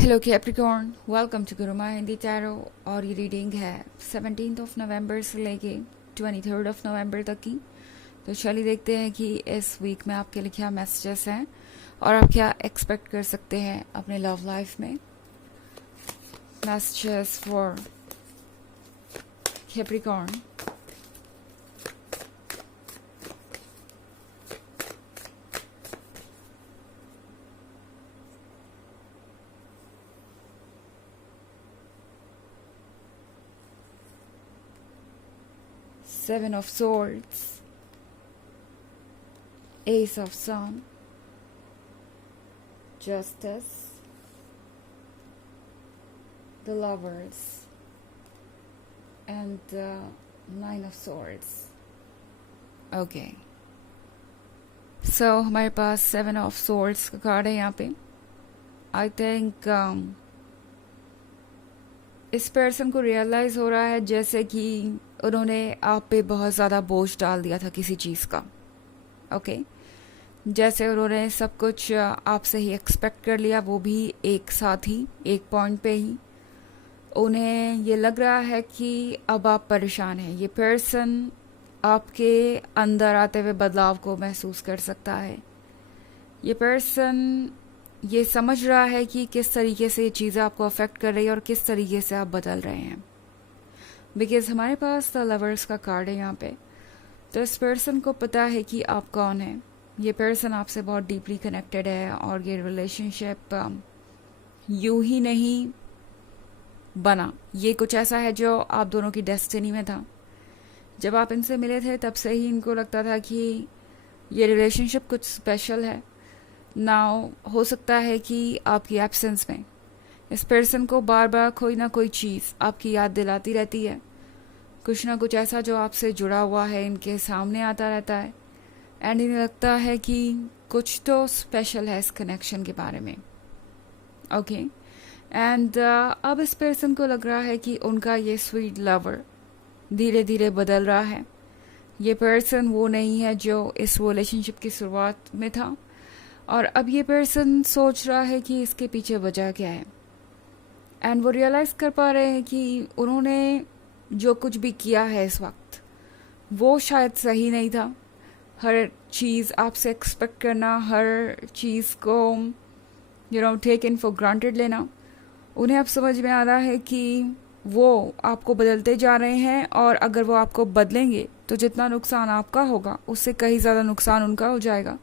Hello Capricorn, welcome to Gurumaa Hindi tarot. और ये reading है 17 नवंबर से लेके 23 नवंबर तक की। तो चलिए देखते हैं कि इस वीक में आपके लिए क्या मैसेजेस हैं और आप क्या एक्सपेक्ट कर सकते हैं अपने लव लाइफ में। Messages for Capricorn. Seven of Swords, Ace of Sun, Justice, the Lovers, and Nine of Swords. Okay. So हमारे पास Seven of Swords का कार्ड है यहाँ पे। I think इस पर्सन को रियलाइज हो रहा है जैसे कि उन्होंने आप पे बहुत ज़्यादा बोझ डाल दिया था किसी चीज़ का। ओके जैसे उन्होंने सब कुछ आपसे ही एक्सपेक्ट कर लिया, वो भी एक साथ ही एक पॉइंट पे ही। उन्हें ये लग रहा है कि अब आप परेशान हैं। ये पर्सन आपके अंदर आते हुए बदलाव को महसूस कर सकता है। ये पर्सन ये समझ रहा है कि किस तरीके से ये चीज़ें आपको अफेक्ट कर रही है और किस तरीके से आप बदल रहे हैं। बिकॉज हमारे पास द लवर्स का कार्ड है यहाँ पे। तो इस पर्सन को पता है कि आप कौन है। ये पर्सन आपसे बहुत डीपली कनेक्टेड है और ये रिलेशनशिप यूं ही नहीं बना। ये कुछ ऐसा है जो आप दोनों की डेस्टिनी में था। जब आप इनसे मिले थे तब से ही इनको लगता था कि ये रिलेशनशिप कुछ स्पेशल है। नाउ हो सकता है कि आपकी एब्सेंस में इस पर्सन को बार बार कोई ना कोई चीज़ आपकी याद दिलाती रहती है। कुछ ना कुछ ऐसा जो आपसे जुड़ा हुआ है इनके सामने आता रहता है एंड इन्हें लगता है कि कुछ तो स्पेशल है इस कनेक्शन के बारे में। ओके एंड अब इस पर्सन को लग रहा है कि उनका ये स्वीट लवर धीरे धीरे बदल रहा है। ये पर्सन वो नहीं है जो इस रिलेशनशिप की शुरुआत में था और अब ये पर्सन सोच रहा है कि इसके पीछे वजह क्या है। एंड वो रियलाइज़ कर पा रहे हैं कि उन्होंने जो कुछ भी किया है इस वक्त वो शायद सही नहीं था। हर चीज़ आपसे एक्सपेक्ट करना, हर चीज़ को टेक इन फॉर ग्रांटेड लेना, उन्हें अब समझ में आ रहा है कि वो आपको बदलते जा रहे हैं और अगर वो आपको बदलेंगे तो जितना नुकसान आपका होगा उससे कहीं ज़्यादा नुकसान उनका हो जाएगा,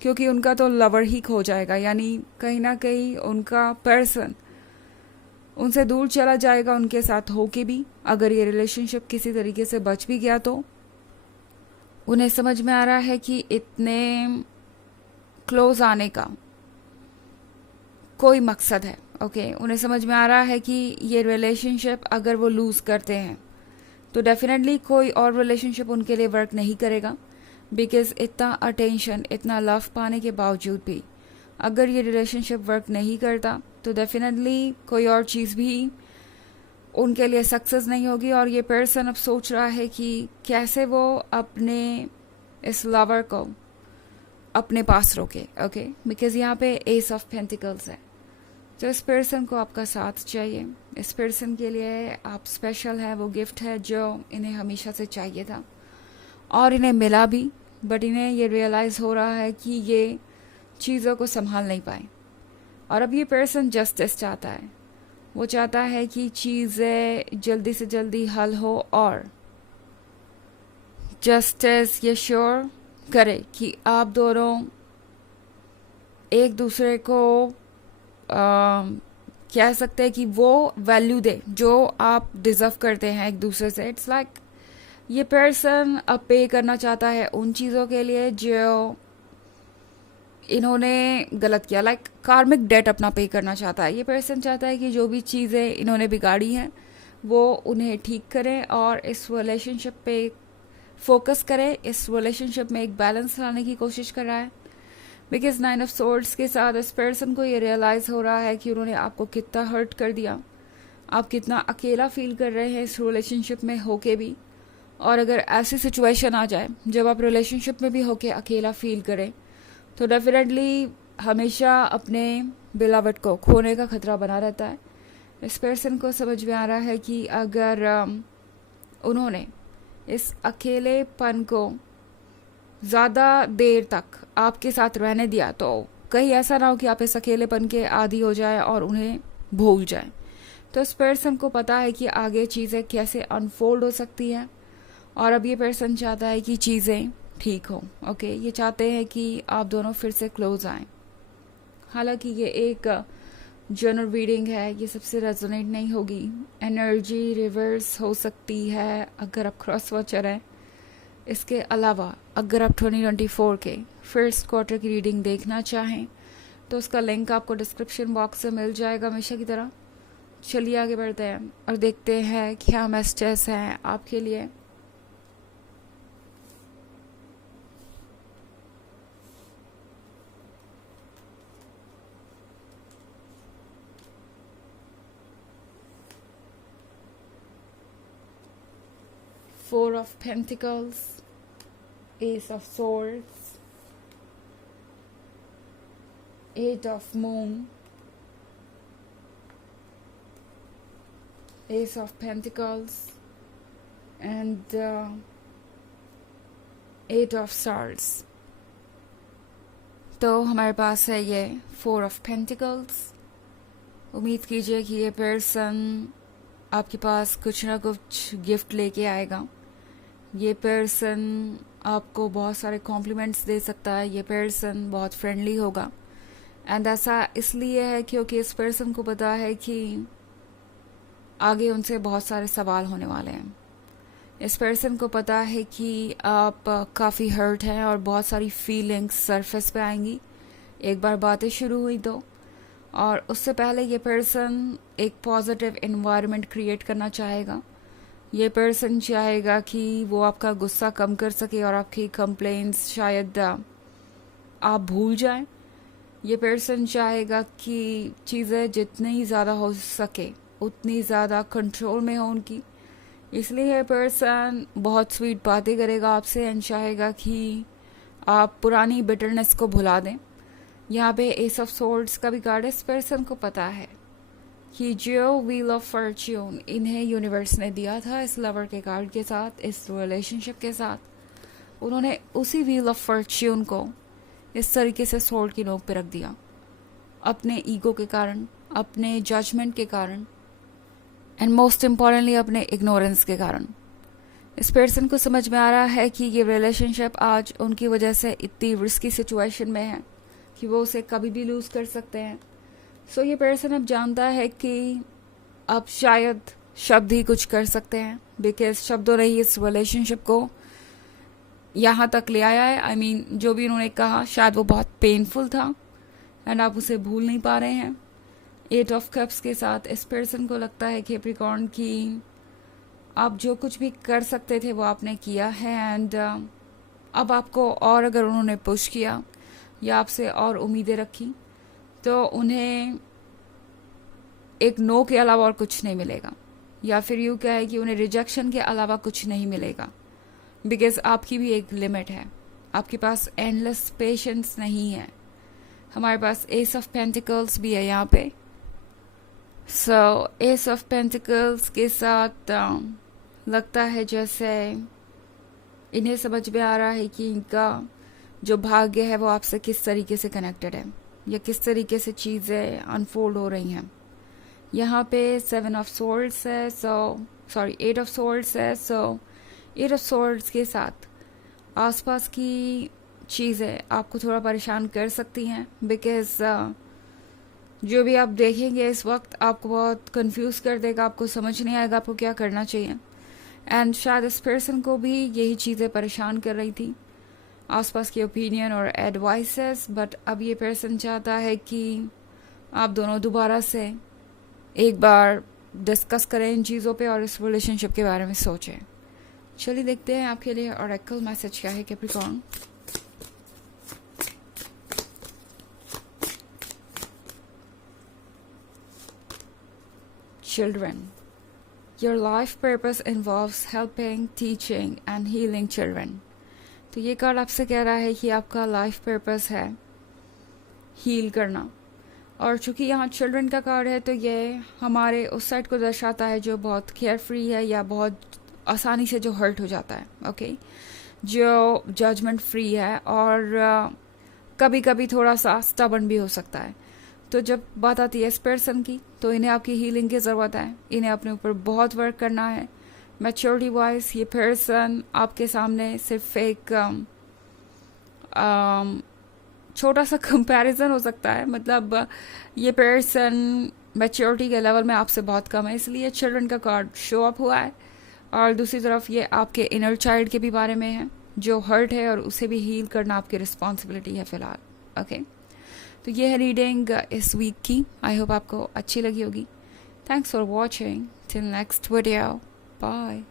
क्योंकि उनका तो लवर ही खो जाएगा। यानी कहीं ना कहीं उनका पर्सन उनसे दूर चला जाएगा उनके साथ होके भी। अगर ये रिलेशनशिप किसी तरीके से बच भी गया तो उन्हें समझ में आ रहा है कि इतने क्लोज आने का कोई मकसद है। ओके उन्हें समझ में आ रहा है कि ये रिलेशनशिप अगर वो लूज़ करते हैं तो डेफिनेटली कोई और रिलेशनशिप उनके लिए वर्क नहीं करेगा। बिकॉज इतना अटेंशन, इतना लव पाने के बावजूद भी अगर ये रिलेशनशिप वर्क नहीं करता तो डेफिनेटली कोई और चीज़ भी उनके लिए सक्सेस नहीं होगी। और ये पर्सन अब सोच रहा है कि कैसे वो अपने इस लवर को अपने पास रोके। ओके बिकॉज यहाँ पे एस ऑफ पेंटिकल्स है। तो इस पर्सन को आपका साथ चाहिए। इस पर्सन के लिए आप स्पेशल है, वो गिफ्ट है जो इन्हें हमेशा से चाहिए था और इन्हें मिला भी। बट इन्हें ये रियलाइज़ हो रहा है कि ये चीज़ों को संभाल नहीं पाए और अब ये पर्सन जस्टिस चाहता है। वो चाहता है कि चीज़ें जल्दी से जल्दी हल हो और जस्टिस ये श्योर करे कि आप दोनों एक दूसरे को कह सकते हैं कि वो वैल्यू दे जो आप डिज़र्व करते हैं एक दूसरे से। इट्स लाइक ये पर्सन अब पे करना चाहता है उन चीज़ों के लिए जो इन्होंने गलत किया। लाइक कार्मिक डेट अपना पे करना चाहता है। ये पर्सन चाहता है कि जो भी चीज़ें इन्होंने बिगाड़ी हैं वो उन्हें ठीक करें और इस रिलेशनशिप पे फोकस करें। इस रिलेशनशिप में एक बैलेंस लाने की कोशिश कर रहा है। बिकॉज 9 ऑफ सोर्ड्स के साथ इस पर्सन को ये रियलाइज़ हो रहा है कि उन्होंने आपको कितना हर्ट कर दिया, आप कितना अकेला फील कर रहे हैं इस रिलेशनशिप में होके भी। और अगर ऐसी सिचुएशन आ जाए जब आप रिलेशनशिप में भी होके अकेला फील करें तो डेफिनेटली हमेशा अपने बिलावट को खोने का खतरा बना रहता है। इस पर्सन को समझ में आ रहा है कि अगर उन्होंने इस अकेलेपन को ज़्यादा देर तक आपके साथ रहने दिया तो कहीं ऐसा ना हो कि आप इस अकेलेपन के आदी हो जाए और उन्हें भूल जाए। तो इस पर्सन को पता है कि आगे चीज़ें कैसे अनफोल्ड हो सकती हैं और अब ये पर्सन चाहता है कि चीज़ें ठीक हो। ओके, ये चाहते हैं कि आप दोनों फिर से क्लोज आएं। हालांकि ये एक जनरल रीडिंग है, ये सबसे रेजोनेट नहीं होगी। एनर्जी रिवर्स हो सकती है अगर आप क्रॉस वॉचर हैं। इसके अलावा अगर आप 2024 के फर्स्ट क्वार्टर की रीडिंग देखना चाहें तो उसका लिंक आपको डिस्क्रिप्शन बॉक्स में मिल जाएगा हमेशा की तरह। चलिए आगे बढ़ते हैं और देखते हैं क्या मैसेजेस हैं आपके लिए। Four of Pentacles, Ace of Swords, Eight of Moon, Ace of Pentacles, and Eight of Swords. तो हमारे पास है ये Four of Pentacles। उम्मीद कीजिए कि ये पर्सन आपके पास कुछ ना कुछ गिफ्ट लेके आएगा। ये पर्सन आपको बहुत सारे कॉम्प्लीमेंट्स दे सकता है। ये पर्सन बहुत फ्रेंडली होगा एंड ऐसा इसलिए है क्योंकि इस पर्सन को पता है कि आगे उनसे बहुत सारे सवाल होने वाले हैं। इस पर्सन को पता है कि आप काफ़ी हर्ट हैं और बहुत सारी फीलिंग्स सरफेस पे आएंगी एक बार बातें शुरू हुई तो। और उससे पहले ये पर्सन एक पॉजिटिव एनवायरनमेंट क्रिएट करना चाहेगा। ये पर्सन चाहेगा कि वो आपका गुस्सा कम कर सके और आपकी कंप्लेंट्स शायद आप भूल जाएं। ये पर्सन चाहेगा कि चीज़ें जितनी ज़्यादा हो सके उतनी ज़्यादा कंट्रोल में हो उनकी। इसलिए ये पर्सन बहुत स्वीट बातें करेगा आपसे एंड चाहेगा कि आप पुरानी बिटरनेस को भुला दें। यहाँ पे एस ऑफ सोर्ड्स का भी कार्ड है। इस पर्सन को पता है कि जो व्हील ऑफ फॉर्च्यून इन्हें यूनिवर्स ने दिया था इस लवर के कार्ड के साथ, इस रिलेशनशिप के साथ, उन्होंने उसी व्हील ऑफ फॉर्च्यून को इस तरीके से सोर्ड की नोक पे रख दिया अपने ईगो के कारण, अपने जजमेंट के कारण एंड मोस्ट इम्पॉर्टेंटली अपने इग्नोरेंस के कारण। इस पर्सन को समझ में आ रहा है कि ये रिलेशनशिप आज उनकी वजह से इतनी रिस्की सिचुएशन में है कि वो उसे कभी भी लूज कर सकते हैं। सो ये पर्सन अब जानता है कि अब शायद शब्द ही कुछ कर सकते हैं, बिकॉज शब्दों ने ही इस रिलेशनशिप को यहाँ तक ले आया है। आई मीन जो भी उन्होंने कहा शायद वो बहुत पेनफुल था एंड आप उसे भूल नहीं पा रहे हैं। एट ऑफ कप्स के साथ इस पर्सन को लगता है कैप्रिकॉर्न की आप जो कुछ भी कर सकते थे वो आपने किया है एंड अब आपको और अगर उन्होंने पुश किया या आपसे और उम्मीदें रखी तो उन्हें एक नो के अलावा और कुछ नहीं मिलेगा, या फिर यूँ क्या है कि उन्हें रिजेक्शन के अलावा कुछ नहीं मिलेगा। बिकॉज आपकी भी एक लिमिट है, आपके पास एंडलेस पेशेंस नहीं है। हमारे पास एस ऑफ पेंटिकल्स भी है यहाँ पे। सो एस ऑफ पेंटिकल्स के साथ लगता है जैसे इन्हें समझ में आ रहा है कि इनका जो भाग्य है वो आपसे किस तरीके से कनेक्टेड है या किस तरीके से चीज़ें अनफोल्ड हो रही हैं। यहाँ पे 7 ऑफ सोर्ड्स है, सॉरी 8 ऑफ सोर्ड्स है। सो 8 ऑफ सोर्ड्स के साथ आसपास की चीज़ें आपको थोड़ा परेशान कर सकती हैं, बिकॉज जो भी आप देखेंगे इस वक्त आपको बहुत कंफ्यूज कर देगा, आपको समझ नहीं आएगा आपको क्या करना चाहिए। एंड शायद इस पर्सन को भी यही चीज़ें परेशान कर रही थी, आसपास के ओपिनियन और एडवाइसेस। बट अब ये पर्सन चाहता है कि आप दोनों दोबारा से एक बार डिस्कस करें इन चीज़ों पे और इस रिलेशनशिप के बारे में सोचें। चलिए देखते हैं आपके लिए ऑरेकल मैसेज क्या है Capricorn. Children. Your life purpose involves helping, teaching and healing children. तो ये कार्ड आपसे कह रहा है कि आपका लाइफ पर्पस है हील करना। और चूंकि यहाँ चिल्ड्रन का कार्ड है तो ये हमारे उस साइड को दर्शाता है जो बहुत केयर फ्री है या बहुत आसानी से जो हर्ट हो जाता है, ओके, जो जजमेंट फ्री है और कभी कभी थोड़ा सा स्टबर्न भी हो सकता है। तो जब बात आती है इस पर्सन की तो इन्हें आपकी हीलिंग की ज़रूरत है, इन्हें अपने ऊपर बहुत वर्क करना है। मैच्योरिटी वाइज ये पर्सन आपके सामने सिर्फ एक छोटा सा कंपैरिजन हो सकता है, मतलब ये पर्सन मैच्योरिटी के लेवल में आपसे बहुत कम है, इसलिए चिल्ड्रन का कार्ड शो अप हुआ है। और दूसरी तरफ ये आपके इनर चाइल्ड के भी बारे में है जो हर्ट है और उसे भी हील करना आपकी रिस्पॉन्सिबिलिटी है फिलहाल, ओके। तो ये है रीडिंग इस वीक की। आई होप आपको अच्छी लगी होगी। Thanks for watching. Till next video, bye.